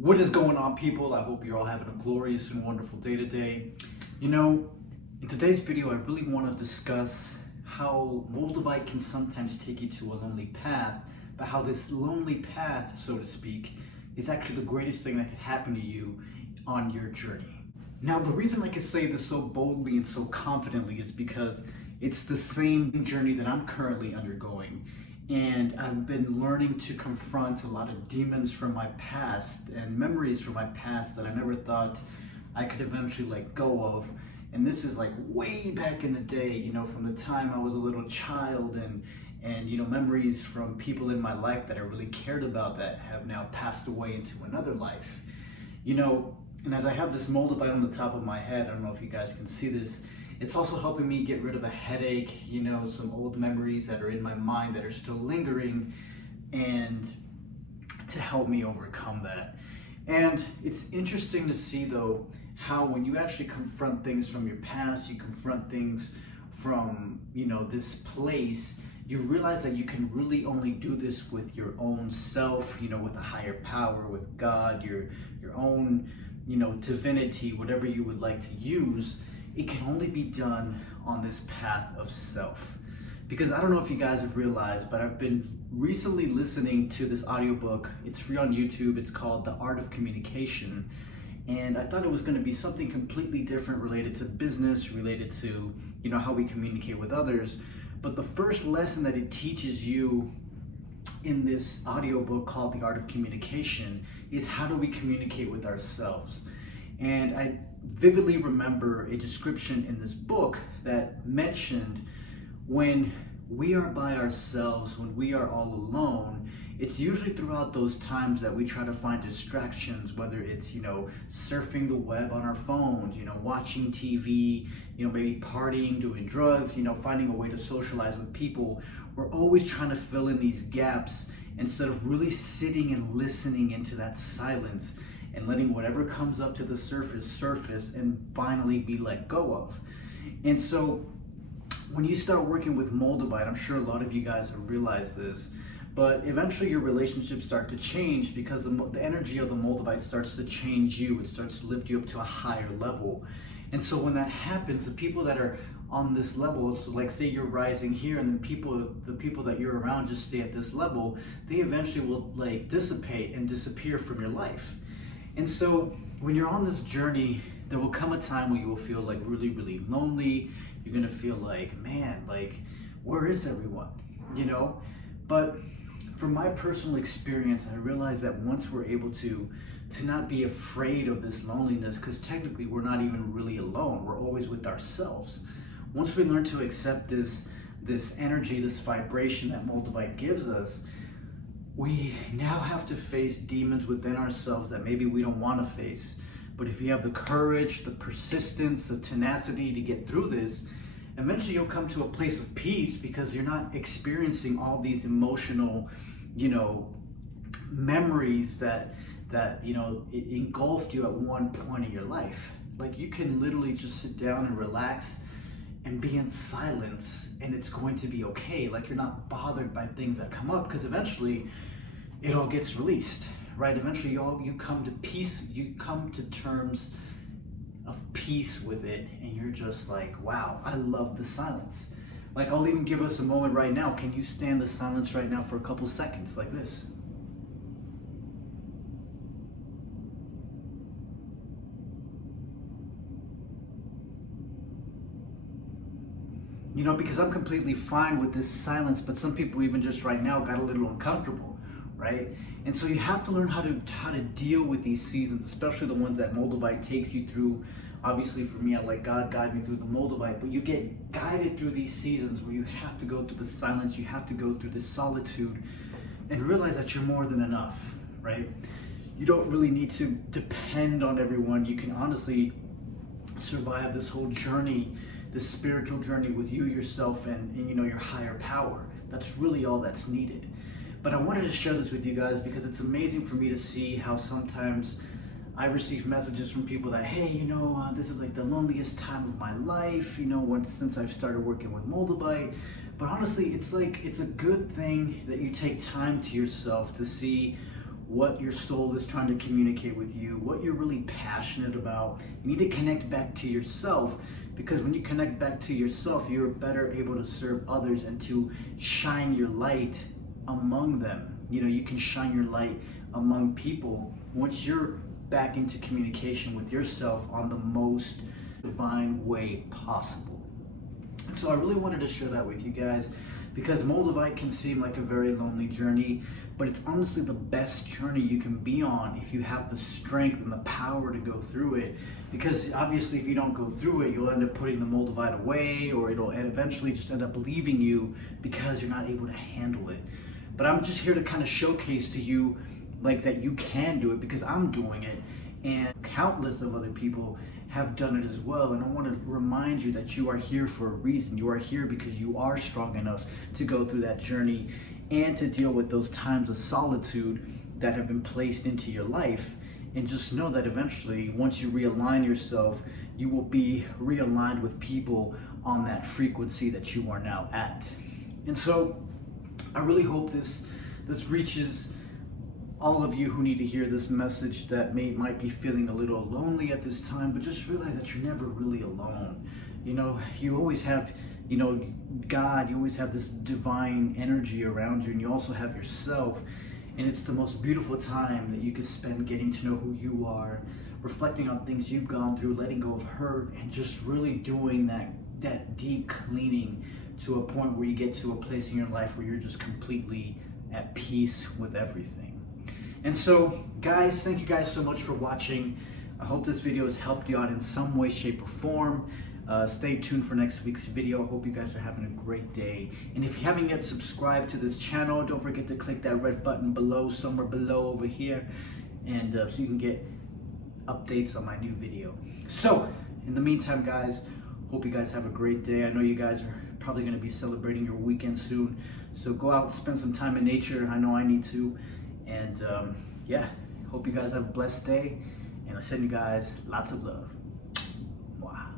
What is going on, people? I hope you're all having a glorious and wonderful day today. You know, in today's video, I really want to discuss how Moldavite can sometimes take you to a lonely path, but how this lonely path, so to speak, is actually the greatest thing that could happen to you on your journey. Now, the reason I can say this so boldly and so confidently is because it's the same journey that I'm currently undergoing. And I've been learning to confront a lot of demons from my past and memories from my past that I never thought I could eventually let go of. And this is like way back in the day, from the time I was a little child, and memories from people in my life that I really cared about that have now passed away into another life. And as I have this Moldavite on the top of my head, I don't know if you guys can see this, it's also helping me get rid of a headache, some old memories that are in my mind that are still lingering, and to help me overcome that. And it's interesting to see, though, how when you actually confront things from your past, you confront things from, this place, you realize that you can really only do this with your own self, with a higher power, with God, your own, divinity, whatever you would like to use. It can only be done on this path of self. Because I don't know if you guys have realized, but I've been recently listening to this audiobook. It's free on YouTube. It's called The Art of Communication. And I thought it was going to be something completely different, related to business, related to, how we communicate with others. But the first lesson that it teaches you in this audiobook called The Art of Communication is how do we communicate with ourselves. And I vividly remember a description in this book that mentioned when we are by ourselves, when we are all alone, it's usually throughout those times that we try to find distractions, whether it's, surfing the web on our phones, watching TV, maybe partying, doing drugs, finding a way to socialize with people. We're always trying to fill in these gaps instead of really sitting and listening into that silence and letting whatever comes up to the surface and finally be let go of. And so when you start working with Moldavite, I'm sure a lot of you guys have realized this, but eventually your relationships start to change because the energy of the Moldavite starts to change you. It starts to lift you up to a higher level. And so when that happens, the people that are on this level, so like say you're rising here, and then the people that you're around just stay at this level, they eventually will like dissipate and disappear from your life. And so when you're on this journey, there will come a time where you will feel like really, really lonely. You're gonna feel like, man, like, where is everyone? But from my personal experience, I realized that once we're able to not be afraid of this loneliness, because technically we're not even really alone, we're always with ourselves. Once we learn to accept this energy, this vibration that Moldavite gives us, we now have to face demons within ourselves that maybe we don't want to face. But if you have the courage, the persistence, the tenacity to get through this, eventually you'll come to a place of peace because you're not experiencing all these emotional, memories that it engulfed you at one point in your life. Like you can literally just sit down and relax and be in silence, and it's going to be okay. Like you're not bothered by things that come up, because eventually it all gets released, right? Eventually you come to peace, you come to terms of peace with it, and you're just like, wow, I love the silence. Like I'll even give us a moment right now. Can you stand the silence right now for a couple seconds like this? Because I'm completely fine with this silence, but some people even just right now got a little uncomfortable, right? And so you have to learn how to deal with these seasons, especially the ones that Moldavite takes you through. Obviously for me, I let God guide me through the Moldavite, but you get guided through these seasons where you have to go through the silence, you have to go through the solitude, and realize that you're more than enough, right? You don't really need to depend on everyone. You can honestly survive this whole journey, this spiritual journey, with you, yourself, and your higher power. That's really all that's needed. But I wanted to share this with you guys because it's amazing for me to see how sometimes I receive messages from people that, hey, this is like the loneliest time of my life, since I've started working with Moldavite. But honestly, it's a good thing that you take time to yourself to see what your soul is trying to communicate with you, what you're really passionate about. You need to connect back to yourself, because when you connect back to yourself, you're better able to serve others and to shine your light among them. You know, you can shine your light among people once you're back into communication with yourself on the most divine way possible. And so I really wanted to share that with you guys, because Moldavite can seem like a very lonely journey, but it's honestly the best journey you can be on if you have the strength and the power to go through it. Because obviously if you don't go through it, you'll end up putting the Moldavite away, or it'll eventually just end up leaving you because you're not able to handle it. But I'm just here to kind of showcase to you like that you can do it, because I'm doing it, and countless of other people have done it as well. And I want to remind you that you are here for a reason. You are here because you are strong enough to go through that journey and to deal with those times of solitude that have been placed into your life. And just know that eventually, once you realign yourself, you will be realigned with people on that frequency that you are now at. And so I really hope this reaches all of you who need to hear this message, that might be feeling a little lonely at this time, but just realize that you're never really alone. You know, you always have, you know, God, you always have this divine energy around you, and you also have yourself. And it's the most beautiful time that you can spend getting to know who you are, reflecting on things you've gone through, letting go of hurt, and just really doing that deep cleaning to a point where you get to a place in your life where you're just completely at peace with everything. And so, guys, thank you guys so much for watching. I hope this video has helped you out in some way, shape, or form. Stay tuned for next week's video. I hope you guys are having a great day. And if you haven't yet subscribed to this channel, don't forget to click that red button below, somewhere below over here, and so you can get updates on my new video. So, in the meantime, guys, hope you guys have a great day. I know you guys are probably going to be celebrating your weekend soon, so go out and spend some time in nature. I know I need to. And yeah, hope you guys have a blessed day, and I send you guys lots of love. Wow.